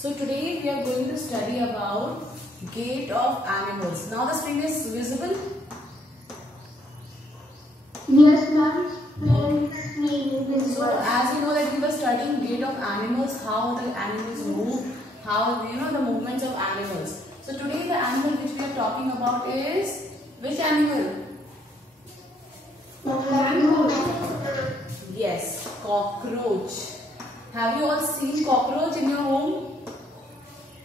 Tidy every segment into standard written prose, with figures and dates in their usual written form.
So today we are going to study about gait of animals. Now the screen is visible? Yes, ma'am. So as you know that we were studying gait of animals, how the animals move, how the movements of animals. So today the animal which we are talking about is which animal? Yes, cockroach. Have you all seen cockroach in your home?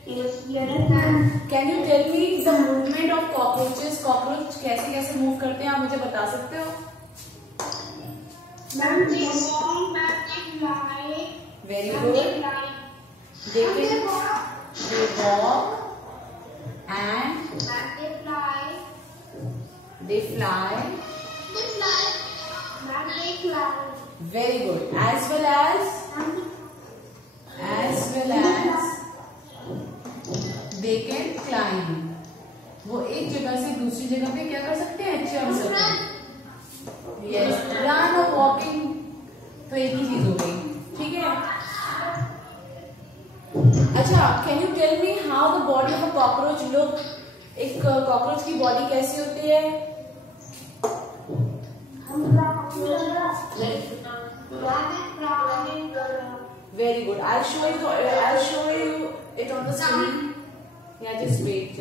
Yes, ma'am. Can you tell me the movement of cockroaches? Cockroach कैसे कैसे move करते हैं आप मुझे बता सकते हो? Ma'am, they walk, they fly. Very good. They walk and they fly. Very good. As well as they can climb. वो एक जगह से दूसरी जगह पे क्या कर सकते हैं? चढ़ सकते हैं. Yes, run और walking तो एक ही चीज हो गई. ठीक है. अच्छा, can you tell me how the body of a cockroach look? एक कॉकरोच की बॉडी कैसी होती है? Very good. I'll show you it on the screen. Yeah, just wait.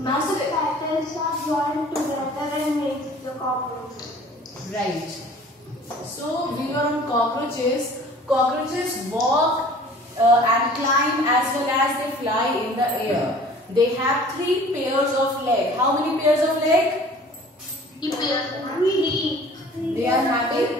Now the petals are joined together and make the cockroach. Right. So we were on cockroaches. Cockroaches walk and climb as well as they fly in the air. They have 3 pairs of legs. How many pairs of legs? 3 pairs. They are having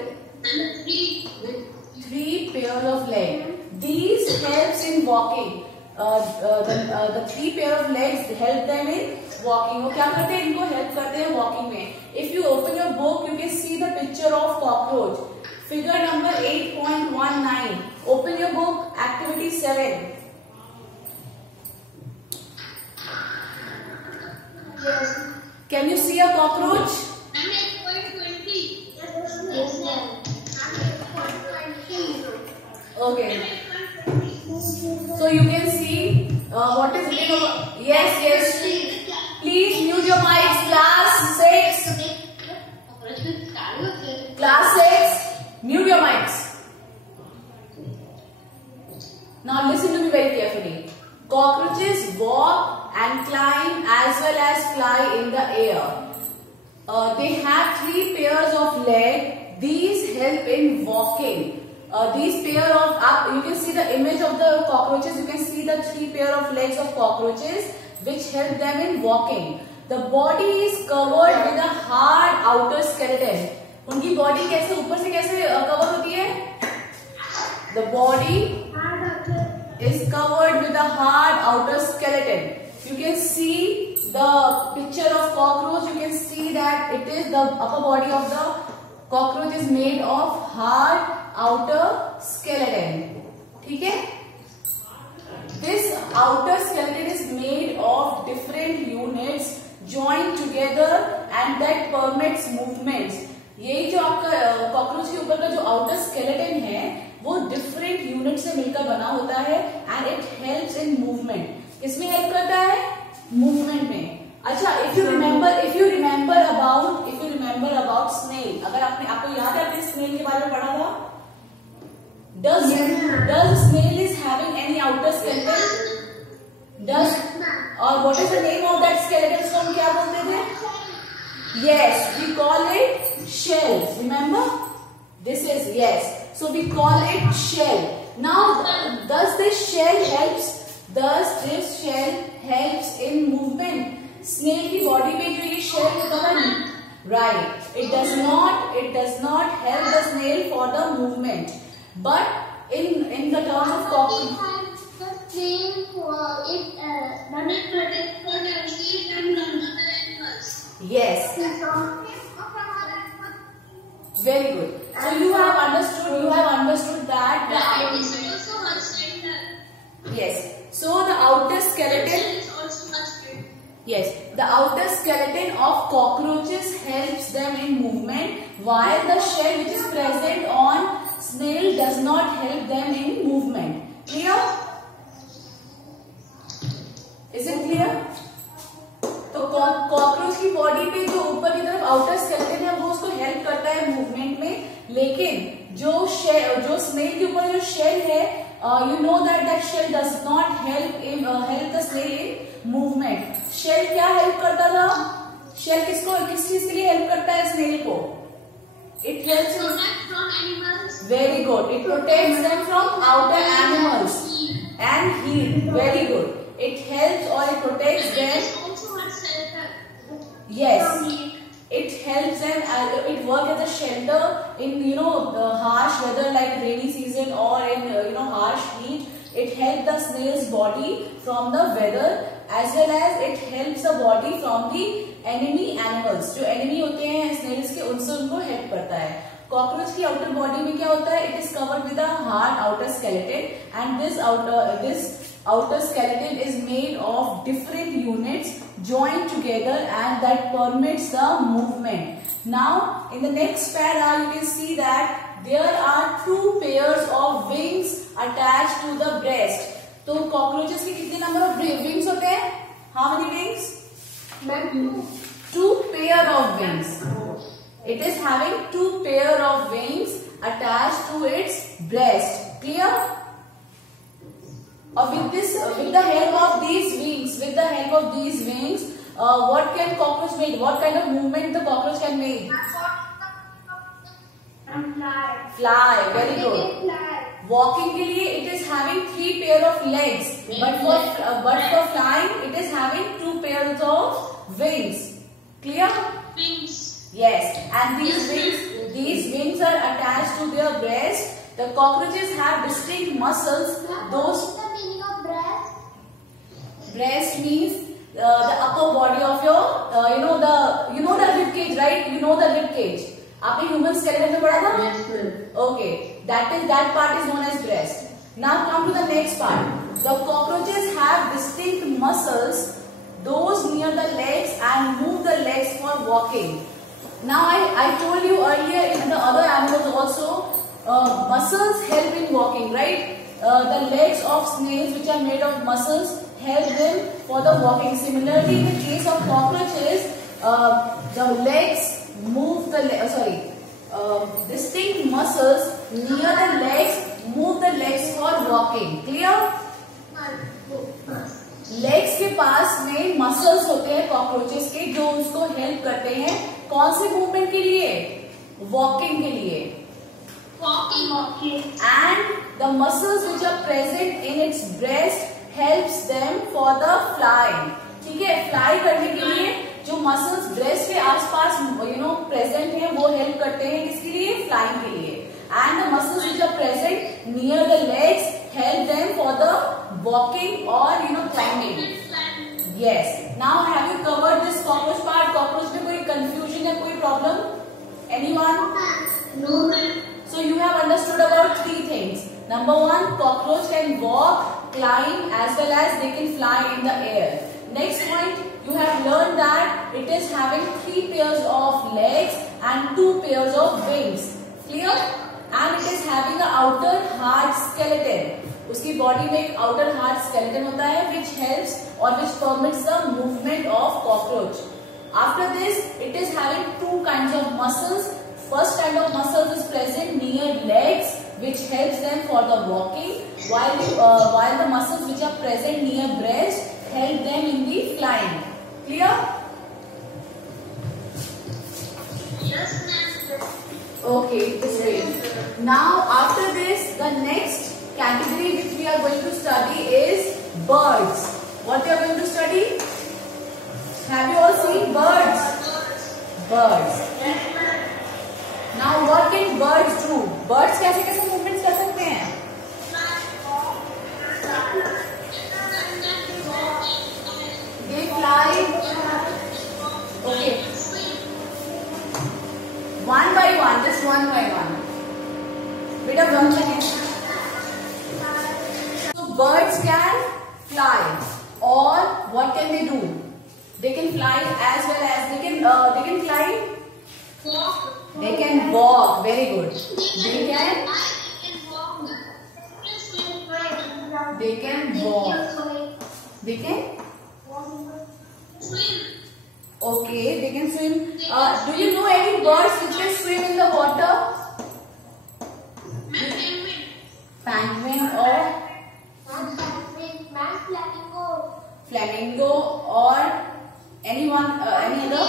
3 pairs of legs. These helps in walking. The 3 pair of legs help them in walking. वो क्या करते हैं? इनको help करते हैं walking में. If you open your book, you can see the picture of cockroach. Figure number 8.19. Open your book. Activity 7. Yes. Can you see a cockroach? Yes, ma'am. Okay. So you can see what is written over. Yes. Please mute your mics. Class 6. Class 6. Mute your mics. Now listen to me very carefully. Cockroaches walk and climb as well as fly in the air. They have 3 pairs of legs. These help in walking. These pair of you can see the image of the cockroaches. You can see the 3 pair of legs of cockroaches which help them in walking. The body is covered with a hard outer skeleton. उनकी body कैसे ऊपर से कैसे cover होती है? The body is covered with a hard outer skeleton. You can see the picture of cockroach. You can see that it is the upper body of the cockroach is made of hard outer skeleton. ठीक है? This outer skeleton is made of different units joined together and that permits movements. ये जो आपका cockroach के ऊपर का जो outer skeleton है वो different units से मिलकर बना होता है and it helps in movement. किसमें help करता है? Movement में. अच्छा, if you remember about snail, अगर आपको याद है आपने snail के बारे में पढ़ा था? Does snail is having any outer skeleton? Or what is the name of that skeleton? इसको हम क्या बोलते थे? Yes, we call it shell. Remember? This is yes. So we call it shell. Now, does this shell helps in movement? Snail की body में जो ये shell होता है, right? It does not help the snail for the movement. But in the term of cockroach, yes. Very good. So you have understood that yes. So the outer skeleton. Yes, the outer skeleton of cockroaches helps them in movement, while the shell which is present on snail does not help them in movement. Clear? Is it clear? तो cockroach की body पे जो ऊपर की तरफ outer skeleton है वो उसको हेल्प करता है मूवमेंट में, लेकिन जो स्नेल के ऊपर जो शेल है, you know that shell does not help the snail in movement. Shell क्या हेल्प करता था? शेल किस चीज के लिए हेल्प करता है स्नेल को? It helps from animals. Very good. It protects them from outer animals and heat. Very good. It helps or it protects them. Yes. It helps them. It works as a shelter in the harsh weather like rainy season or in harsh heat. It helps the snail's body from the weather as well as it helps the body from the enemy animals. जो enemy होते हैं snails के, उनसे उनको help करता है. Cockroach की outer body में क्या होता है? It is covered with a hard outer skeleton and this outer skeleton is made of different units joined together and that permits the movement. Now in the next para you can see that there are 2 pairs of wings attached to the breast. तो cockroaches के कितने number of wings होते हैं? How many wings? 2 pair of wings. It is having 2 pair of wings attached to its breast. Clear? With the help of these wings, what can cockroach make? What kind of movement the cockroach can make? Fly. Very good. Walking के लिए it is having 3 pair of legs, but for flying it is having 2 pairs of wings. Clear? Wings. Yes, and these wings are attached to their breast. The cockroaches have distinct muscles. Those breast means the upper body of your the rib cage, right? You know the rib cage. आपने human skeleton में पढ़ा था? Yes. Okay, that part is known as breast. Now come to the next part. The cockroaches have distinct muscles, those near the legs, and move the legs for walking. Now I told you earlier in the other animals also, muscles help in walking, right? The legs of snails, which are made of muscles, help them for the walking. Similarly, in the case of cockroaches, the legs move distinct muscles near the legs move the legs for walking. Clear? Legs के पास में muscles होते हैं cockroaches के, जो उसको help करते हैं कौन से मूवमेंट के लिए? वॉकिंग के लिए. And the muscles which are present in its breast helps them for the flying. ठीक है, फ्लाई करने के लिए जो मसल्स ब्रेस्ट के आसपास प्रेजेंट हैं वो हेल्प करते हैं. किसके लिए? फ्लाइंग के लिए. And the muscles which are present near the legs help them for the walking or climbing. Yes. Now have you covered this cockroach part? Cockroach में कोई confusion या कोई problem? Anyone? No. So you have understood about 3 things. Number 1, cockroach can walk, climb as well as they can fly in the air. Next point, you have learned that it is having 3 pairs of legs and 2 pairs of wings. Clear? And it is having an outer hard skeleton. उसकी body में एक outer hard skeleton होता है which helps or which permits the movement of cockroach. After this, it is having 2 kinds of muscles. First kind of muscles is present near legs which helps them for the walking, while the muscles which are present near breast help them in the flying. Clear? Yes, ma'am. Okay, this way. Now after this, the next category which we are going to study is birds. What we are going to study? Have you all seen birds? Birds. Now what can birds do? Birds कैसे कैसे movements कर सकते हैं? They fly. Okay. One by one, just one by one. Beta one second. So birds can fly, or what can they do? They can fly as well as they can climb. Walk. They can walk. Very good. They can They can walk. They can? Okay, they can swim. Do you know any birds which can swim in the water? Penguin or flamingo or anyone, any other?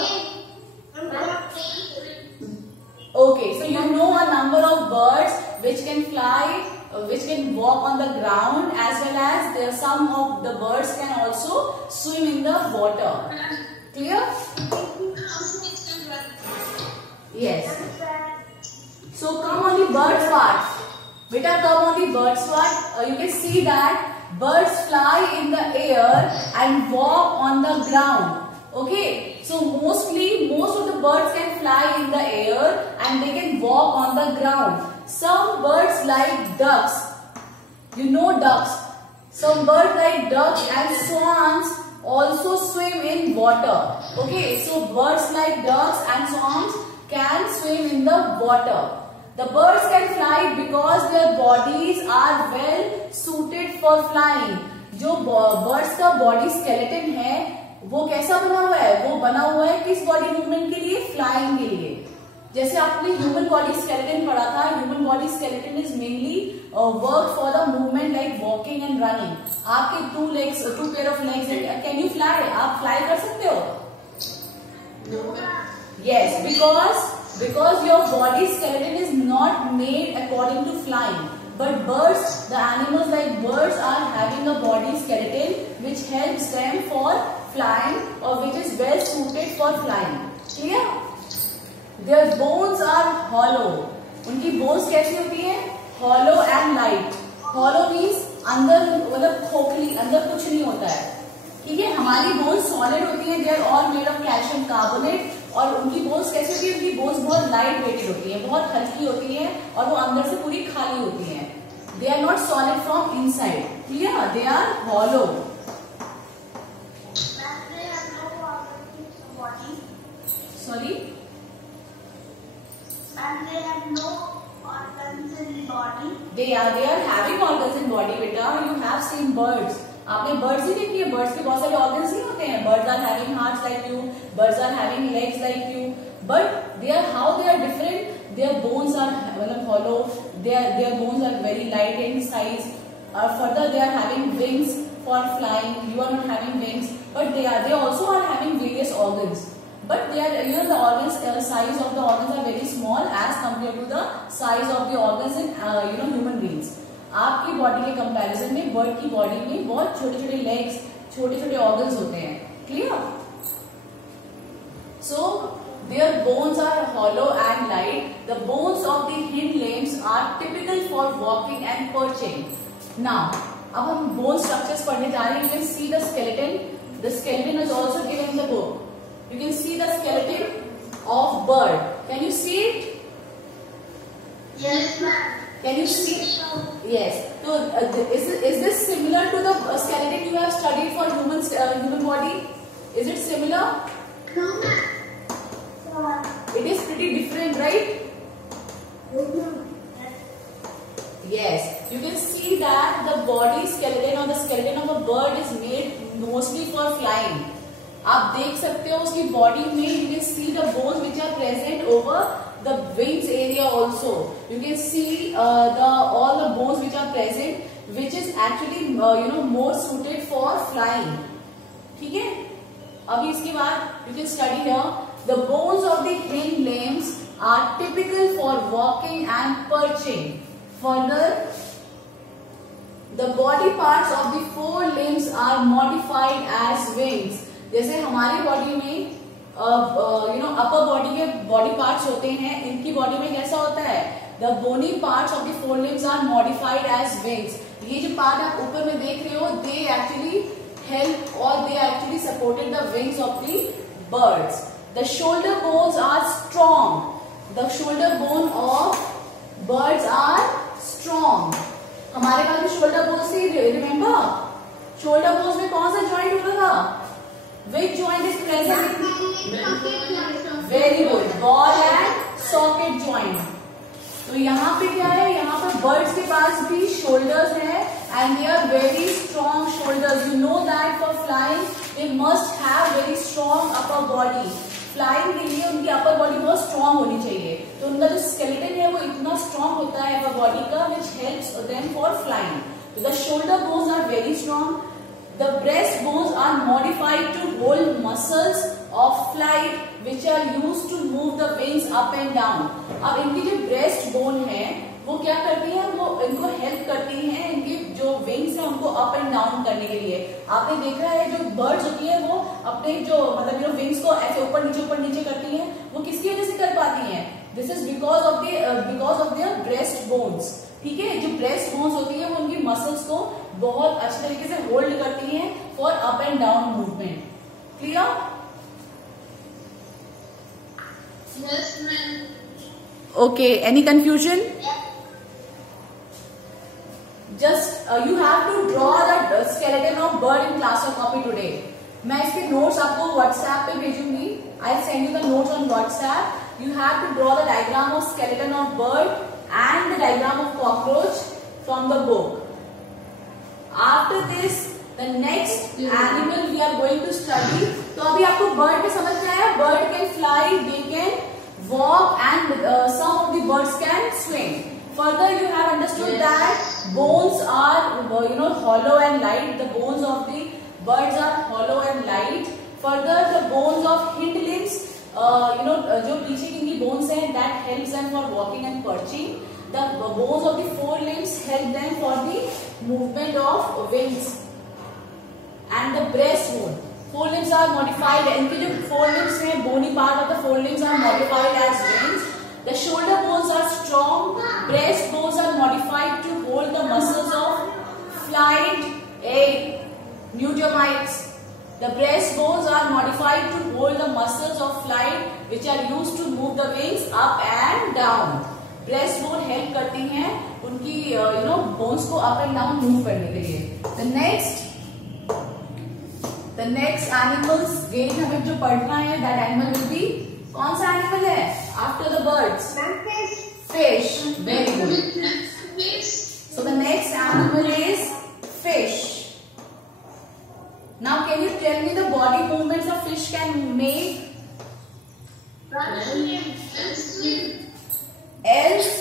Okay, so you know a number of birds which can fly, which can walk on the ground, as well as there some of the birds can also swim in the water. Clear? Yes. So come on the birds part. Beta, come on the birds part. You can see that birds fly in the air and walk on the ground. Okay. So most of the birds can fly in the air and they can walk on the ground. Some birds like ducks. You know ducks. Some birds like ducks and swans also swim in water. Okay, so birds like ducks and swans can swim in the water. The birds can fly because their bodies are well suited for flying. जो birds का body skeleton है वो कैसा बना हुआ है? वो बना हुआ है किस body movement के लिए? Flying के लिए. जैसे आपने ह्यूमन बॉडी स्केलेटन पढ़ा था, human body skeleton is mainly work for the movement like walking and running. आपके two pair of legs, can you fly? आप फ्लाई कर सकते हो? Yes, because your body skeleton is not made according to flying. But birds, the animals like birds are having a body skeleton which helps them for flying or which is well suited for flying. Clear? Their bones are hollow. उनकी bones कैसी होती है? Hollow and light. Hollow means अंदर मतलब खोखली, अंदर कुछ नहीं होता है. ठीक है, हमारी bones solid होती है. They are all made of calcium carbonate. और उनकी बोन्स कैसी होती है? उनकी बोन्स बहुत लाइट वेटेड होती है, बहुत हल्की होती है और वो अंदर से पूरी खाली होती है. They are not solid from inside. Clear? They are hollow. Sorry? And they have no organs in the body. They are having organs in body, beta. You have seen birds. आपने बर्ड्स ही देखी है. Birds के बहुत सारे organs नहीं होते हैं. Birds are having hearts like you, birds are having legs like you, but they are different. Their bones are मतलब hollow. Their bones are very light in size. और further they are having wings for flying. You are not having wings, but they also are having various organs. But they are, the organs, size of the organs are very small as compared to the size of the organs in human beings. आपकी body के comparison में bird की body में बहुत छोटे छोटे legs, छोटे छोटे ऑर्गन्स होते हैं. Clear? So their bones are hollow and light. The bones of the hind limbs are typical for walking and perching. Now, अब हम bone structures पढ़ने जा रहे हैं. You can see the skeleton. The skeleton is also given in the book. You can see the skeleton of bird. Can you see it? Yes, ma'am. Can you see? Yes. So is this similar to the skeleton you have studied for human body? Is it similar? No, ma'am. It is pretty different, right? Yes. You can see that the body skeleton or the skeleton of a bird is made mostly for flying. आप देख सकते हो उसकी body में. You can see the bones which are present over the wings area also. You can see all the bones which are present which is actually more suited for flying. ठीक है, अभी इसके बाद you can study here the bones of the hind limbs are typical for walking and perching. Further the body parts of the fore limbs are modified as wings. जैसे हमारी body में अपर body के body parts होते हैं, इनकी body में कैसा होता है? The bony parts of the fore limbs are modified as wings. ये जो पार्ट आप ऊपर में देख रहे हो, दे एक्चुअली हेल्प और they actually supported the wings of the birds. The shoulder bones are strong. The shoulder bone of birds are strong. हमारे पास भी शोल्डर बोन्स थी, रिमेम्बर? शोल्डर बोन्स में कौन सा ज्वाइंट होता था? Which joint is present? Very good. Ball and socket joint. तो यहाँ पे क्या है? यहाँ पे birds के पास भी shoulders है and they are very must have very strong upper body. Flying के लिए उनकी अपर बॉडी बहुत स्ट्रॉन्ग होनी चाहिए, तो उनका जो स्केलेटन है वो इतना स्ट्रॉन्ग होता है अपर बॉडी का, which helps them for flying. The shoulder bones are very strong. The breast bones are modified to hold muscles of flight which are used to move the wings up and down. अब इनकी जो breast bone है वो क्या करती है, वो इनको हेल्प करती है इनके जो विंग्स है उनको अप एंड डाउन करने के लिए। आपने देखा है जो बर्ड्स होती है वो अपने जो मतलब जो विंग्स को ऐसे ऊपर नीचे करती हैं, वो किसकी वजह से कर पाती हैं? This is because of their breast bones. ठीक है, जो ब्रेस्ट बोन्स होती है वो उनकी मसल्स को बहुत अच्छे तरीके से होल्ड करती हैं for up and down movement. Clear? Yes, ma'am. Okay, any confusion? Just you have to draw the skeleton of bird in class of copy today. मैं इसके नोट्स आपको व्हाट्सएप पे भेजूंगी। I send you the notes on WhatsApp. You have to draw the diagram of skeleton of bird and the diagram of cockroach from the book. After this, the next animal we are going to study. तो अभी आपको bird पे समझ में आया? Bird can fly, they can walk, and some of the birds can swim. Further, you have understood that bones are hollow and light. The bones of the birds are hollow and light. Further, the bones of hind limbs, जो पीछे की इनकी bones हैं, that helps them for walking and perching. The bones of the forelimbs help them for the movement of wings. And the breastbone, forelimbs are modified. इनके जो forelimbs हैं, bony part of the forelimbs are modified as wings. The shoulder bones are strong. Breast bones are modified to hold the muscles of flight. Pneumomites. The breast bones are modified to hold the muscles of flight which are used to move the wings up and down. Breast bone help करती हैं उनकी bones को up and down move करने के लिए. The next animals again हमें जो पढ़ना है, that animal will be, कौन सा animal है after the birds? Fish. Very good. So the next animal is fish. Now can you tell me the body movements a fish can make? Else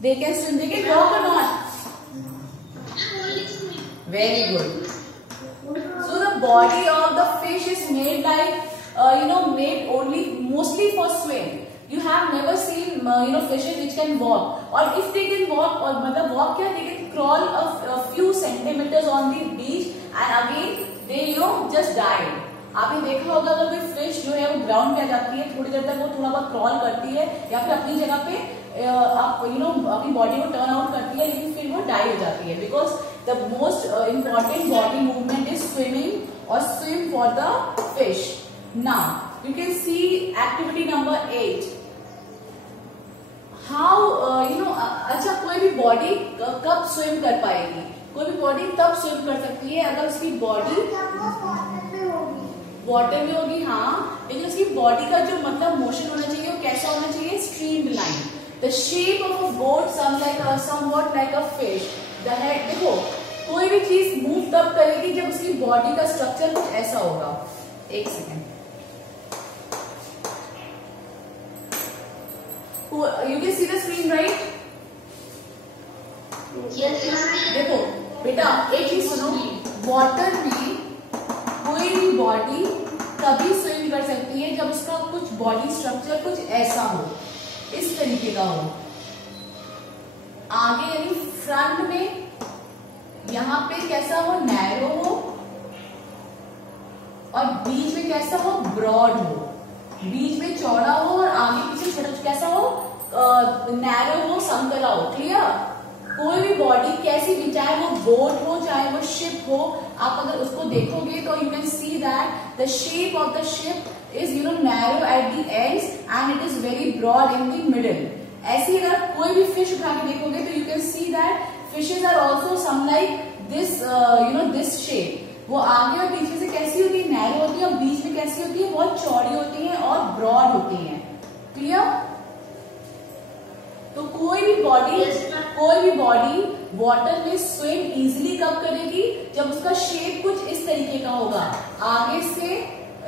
they can swim. They can walk or not? Very good. So the body of the fish is made like made only mostly for swim. You have never seen fishes which can walk, or if they can walk, or मतलब walk क्या, they can crawl a few centimeters on the beach and again they just died. आपने देखा होगा अगर कोई fish जो है वो ग्राउंड पे आ जाती है, थोड़ी देर तक वो थोड़ा बहुत क्रॉल करती है या फिर अपनी जगह पे आप अपनी बॉडी को टर्न आउट करती है, लेकिन फिर वो डाई हो जाती है, because the most important body movement is swimming और swim for the fish. Now you can see activity number 8. How अच्छा, कोई भी बॉडी कब स्विम कर पाएगी? कोई भी बॉडी तब स्विम कर सकती है अगर उसकी बॉडी वाटर में होगी, हाँ, लेकिन उसकी बॉडी का जो मतलब मोशन होना चाहिए वो कैसा होना चाहिए? Stream line. The shape of a boat somewhat like a fish. The head, देखो कोई भी चीज मूव तब करेगी जब उसकी बॉडी का स्ट्रक्चर कुछ ऐसा होगा. एक second, you can see the screen right? देखो बेटा एक चीज सुनो, वाटर में कोई भी बॉडी तभी स्विम कर सकती है जब उसका कुछ बॉडी स्ट्रक्चर कुछ ऐसा हो, इस तरीके का हो. आगे यानी फ्रंट में यहाँ पे कैसा हो? नैरो हो, और बीच में कैसा हो? ब्रॉड हो. बीच में चौड़ा हो और आगे पीछे छोटा कैसा हो? नैरो हो, संकरा हो. क्लियर? कोई भी बॉडी कैसी भी, चाहे वो बोट हो चाहे वो शिप हो, आप अगर उसको देखोगे तो you can see that the shape of the ship is narrow at the ends and it is very broad in the middle. ऐसे अगर कोई भी फिश उठा के देखोगे तो you can see that fishes are also some like this this shape. वो आगे और पीछे से कैसी होती है? नैरो होती है, और बीच में कैसी होती है? बहुत चौड़ी होती है और ब्रॉड होती है. क्लियर? तो कोई भी बॉडी वाटर में स्विम इजीली कब करेगी? जब उसका शेप कुछ इस तरीके का होगा, आगे से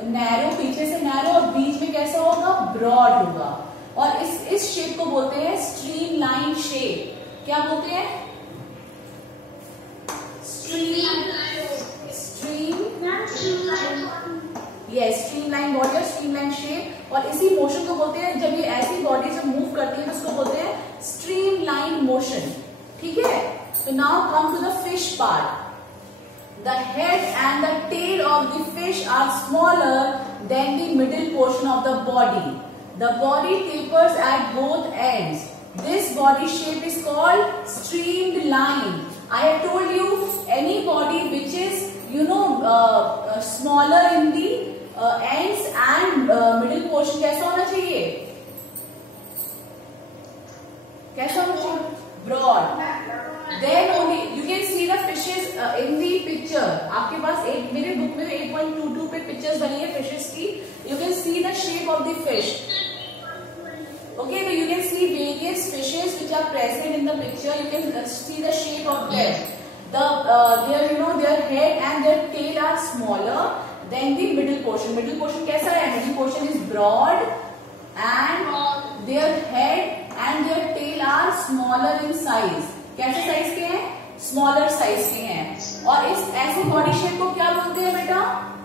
नैरो, पीछे से नैरो और बीच में कैसा होगा? ब्रॉड होगा। और इस शेप को बोलते हैं स्ट्रीमलाइन शेप। क्या बोलते हैं? स्ट्रीमलाइन बॉडी और स्ट्रीमलाइन शेप। और इसी मोशन को बोलते हैं, जब ये ऐसी बॉडी जब मूव करती है तो उसको बोलते हैं स्ट्रीमलाइन मोशन। ठीक है, तो now come to the fish part. The head and the tail of the fish are smaller than the middle portion of the body. The body tapers at both ends. This body shape is called streamed line. I have told you any body which is smaller in the ends and middle portion कैसा होना चाहिए? कैसा होना चाहिए? Broad. Then only you can see the fishes in the picture. आपके पास मेरे book में 8.22 पे पिक्चर्स बनी है फिशेस की. You can see the shape of the fish. Okay, so you can see various fishes which are present in the picture. You can see the shape of them. Their head and their tail are smaller than the middle portion. Middle portion कैसा है? Middle portion is broad and their head and their tail are smaller in size. कैसे size के हैं? Smaller size के हैं। और इस ऐसे बॉडी शेप को क्या बोलते हैं बेटा?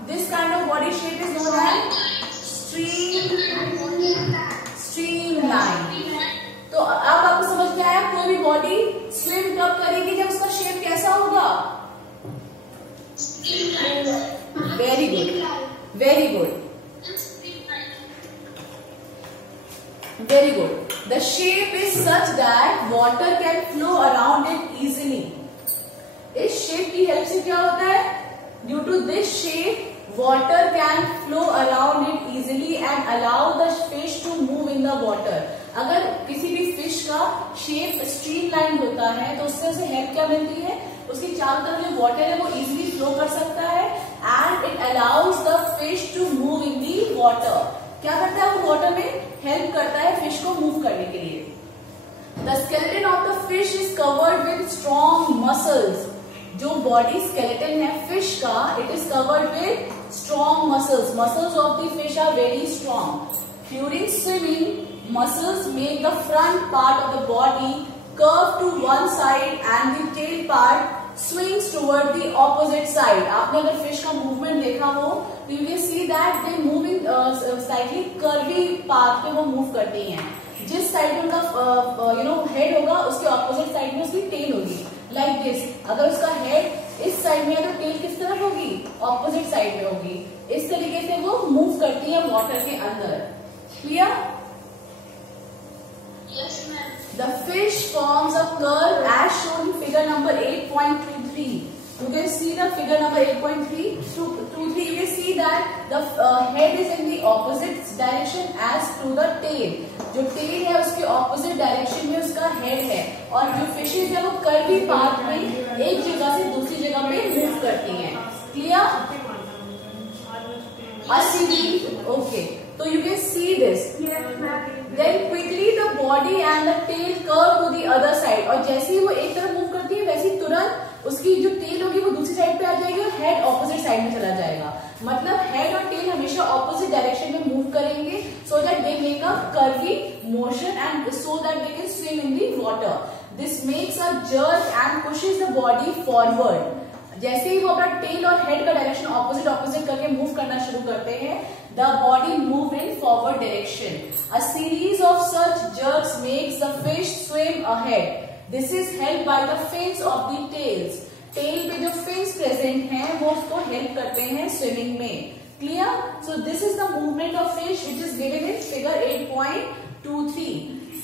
This kind of body shape is known as streamline. तो अब आपको समझ में आया कोई भी बॉडी स्विम कब करेगी? जब उसका शेप कैसा होगा? Very good, very good, very good. The shape is such that water can flow around it easily. इस शेप की हेल्प से क्या होता है? Due to this shape, water can flow around it easily and allow the fish to move in the water. अगर किसी भी fish का शेप स्ट्रीमलाइन होता है तो उससे उसे हेल्प क्या मिलती है? उसकी चारों तरफ जो वाटर है वो इजीली फ्लो कर सकता है and it allows the fish to move in the water. क्या करता है वो? वाटर में हेल्प करता है फिश को मूव करने के लिए। The skeleton of the fish is covered with strong muscles. जो बॉडी स्केलेटन है फिश का, it is covered with strong muscles. Muscles of the fish are very strong. During swimming, muscles make the front part of the body curve to one side and the tail part swings toward the opposite side. आपने अगर fish का movement देखा हो तो you will see that they move in slightly curvy path पे वो move करती हैं। जिस साइड में उनका हेड होगा उसके ऑपोजिट साइड में उसकी टेल होगी, लाइक दिस। अगर उसका हेड इस साइड में है तो टेल किस तरफ होगी? ऑपोजिट साइड में होगी। इस तरीके से वो मूव करती है वाटर के अंदर। Clear? Yes, ma'am. The fish forms a curve as shown in figure number 8.23. You can see the figure number 8.23. You can see that the head is in the opposite direction as to the tail. जो tail है उसके opposite direction में उसका head है और जो fishes है वो curvy path में एक जगह से दूसरी जगह पे move करती हैं। Clear? Okay. So you can see this. Then quickly the body and the tail curve to the other side. और जैसे ही वो एक तरफ मूव करती है वैसे ही तुरंत उसकी जो टेल होगी वो दूसरी साइड पे आ जाएगी और हेड ऑपोजिट साइड में चला जाएगा। मतलब हेड और टेल हमेशा ऑपोजिट डायरेक्शन में मूव करेंगे so that they make a curvy motion and so that they can swim in the water. This makes a jerk and pushes the body forward. जैसे ही वो अपना टेल और head का direction opposite करके move करना शुरू करते हैं, the body move in forward direction. A series of such jerks makes the fish swim ahead. This is helped by the fins of the tails. Tail पे जो fins present हैं वो उसको हेल्प करते हैं स्विमिंग में। Clear? So this is the movement of fish which is given in figure 8.23.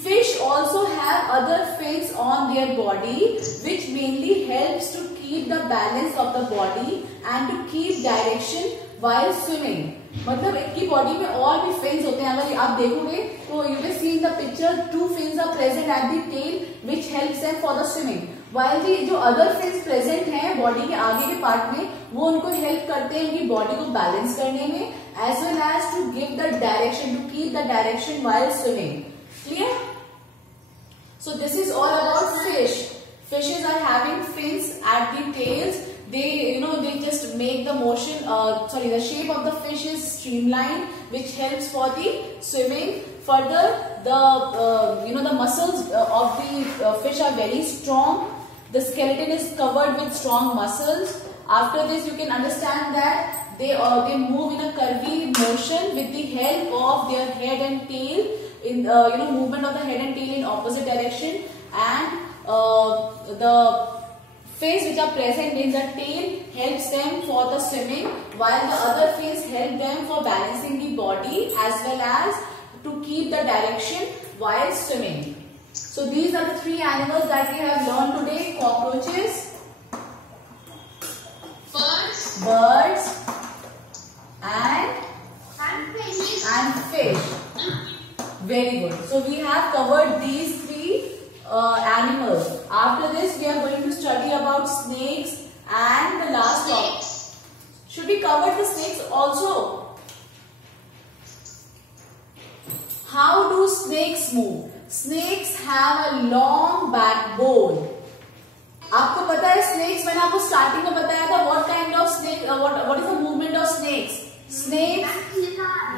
Fish also have other fins on their body which mainly helps to keep the balance of the body and to keep direction while swimming. मतलब इनकी body में और भी fins होते हैं। अगर आप देखोगे तो you will see in the picture 2 fins are present at the tail which helps them for the swimming. While the जो अदर फिन्स प्रेजेंट हैं बॉडी के आगे के पार्ट में वो उनको हेल्प करते हैं उनकी बॉडी को बैलेंस करने में as well as to give the direction, to keep the direction while swimming. Clear? So this is all about fish. fishes are having fins at the tails. They just make the motion, the shape of the fish is streamlined, which helps for the swimming. Further, the muscles of the fish are very strong. The skeleton is covered with strong muscles. After this, you can understand that they move in a curvy motion with the help of their head and tail in movement of the head and tail in opposite direction, and the fins which are present in the tail helps them for the swimming, while the other fins help them for balancing the body as well as to keep the direction while swimming. So these are the three animals that we have learned today: cockroaches, birds, and fish. Very good. So we have covered these three animals. After this, we are going to study about snakes and the last topic. Should we cover the snakes also? How do snakes move? Snakes have a long backbone. आपको पता है snakes, मैंने आपको starting में बताया था what kind of snake, what is the movement of snakes? Snakes,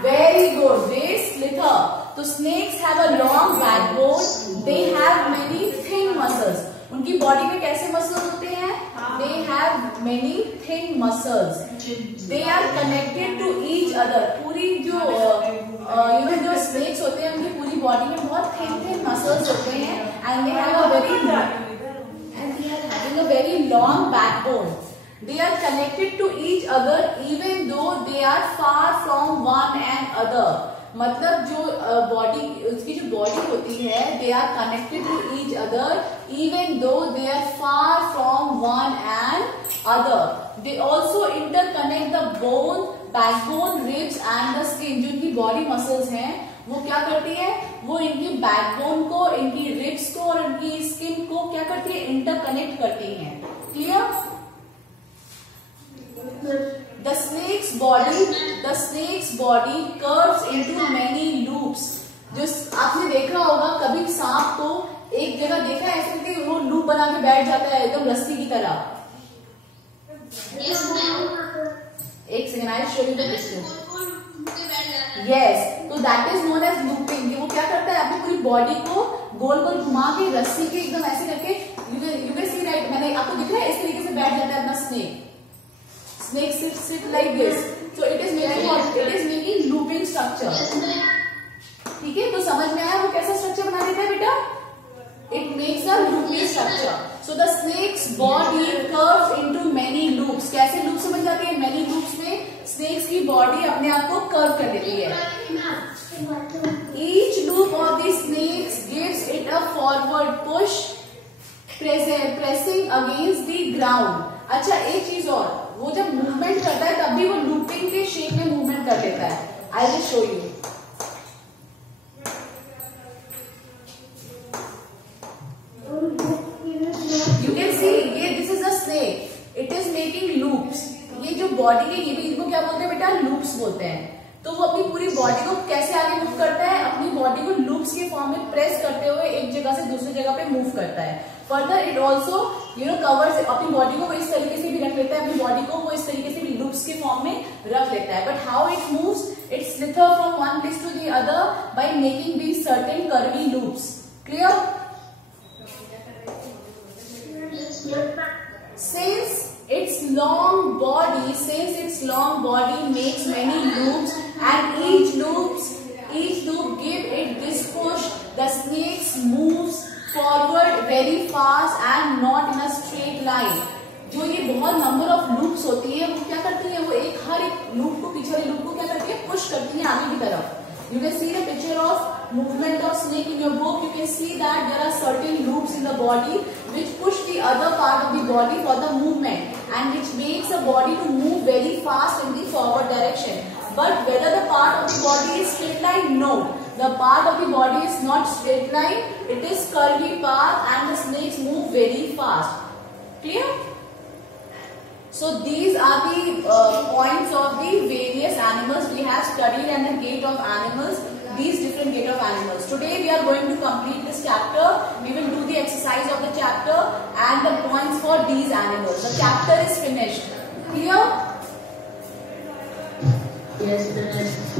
very good, they slither. So snakes have a long backbone. They have many thin muscles. उनकी body में कैसे मसल्स होते हैं? They have many thin muscles. They are connected to each other. पूरी जो जो snakes होते हैं उनकी पूरी बॉडी में बहुत thin muscles होते हैं, and they are having a very long backbone. They are connected to each other even though they are far from one another. मतलब जो उसकी जो बॉडी होती है, they are connected to each other even though they are far from one another. They also interconnect the bone, backbone, ribs and the skin. जो इनकी body muscles हैं वो क्या करती है? वो इनकी बैकबोन को, इनकी रिब्स को और इनकी स्किन को क्या करती है? इंटरकनेक्ट करती हैं. Clear? The snake's body curves into many loops. जो आपने देखा होगा कभी सांप को एक जगह देखा है ऐसे कि वो लूप बना के बैठ जाता है एकदम रस्सी की तरह. एक second, I show you the picture. Yes, तो that is known as looping. वो क्या करता है? अपनी पूरी बॉडी को गोल गोल घुमा के रस्सी के एकदम ऐसे करके, यू कैन सी राइट, मैंने आपको दिख रहा है इस तरीके से बैठ जाता है अपना snake. Snake sit like this. So it is making what? It is making looping structure. ठीक है, तो समझ में आया वो कैसा स्ट्रक्चर बना देता है बेटा? It makes a looping structure. So the snake's body curves into many loops. कैसे लूप समझ जाती है? Many loops में snakes की body अपने आप को curve कर देती है. Each loop of the snakes gives it a forward push, pressing against the ground. अच्छा, एक चीज और, वो जब मूवमेंट करता है तब भी वो लूपिंग के शेप में मूवमेंट कर देता है. I will show you. You can see ये this is a snake. It is making loops. ये जो बॉडी के ये भी इनको क्या बोलते हैं बेटा? लूप्स बोलते हैं. तो वो अपनी पूरी बॉडी को कैसे आगे मूव करता है? अपनी बॉडी को लूप्स के फॉर्म में प्रेस करते हुए एक जगह से दूसरी जगह पे मूव करता है. फर्दर इट ऑल्सो कवर्स, अपनी बॉडी को वो इस तरीके से भी रख लेता है, अपनी बॉडी को वो इस तरीके से भी लूप्स के फॉर्म में रख लेता है. But how it moves? It slither from one place to the other by making these certain curvy loops. Clear? Since its long body makes many loops and each loop give it this push, the snake moves forward very fast and not in a straight line. जो ये बहुत number of loops होती है वो क्या करती है? वो हर एक लूप को, पीछे वाले लूप को क्या करती है? पुश करती है आगे की तरफ. You can see the picture of movement of snake in your book. You can see that there are certain loops in the body which push the other part of the body for the movement and which makes the body to move very fast in the forward direction. But whether the part of the body is straight line? No. The part of the body is not straight line. It is curvy path and the snakes move very fast. Clear? So these are the points of the various animals we have studied and the gait of animals, these different gait of animals. Today we are going to complete this chapter. We will do the the exercise of the chapter and the points for these animals. The chapter is finished. Clear? Yes, finished.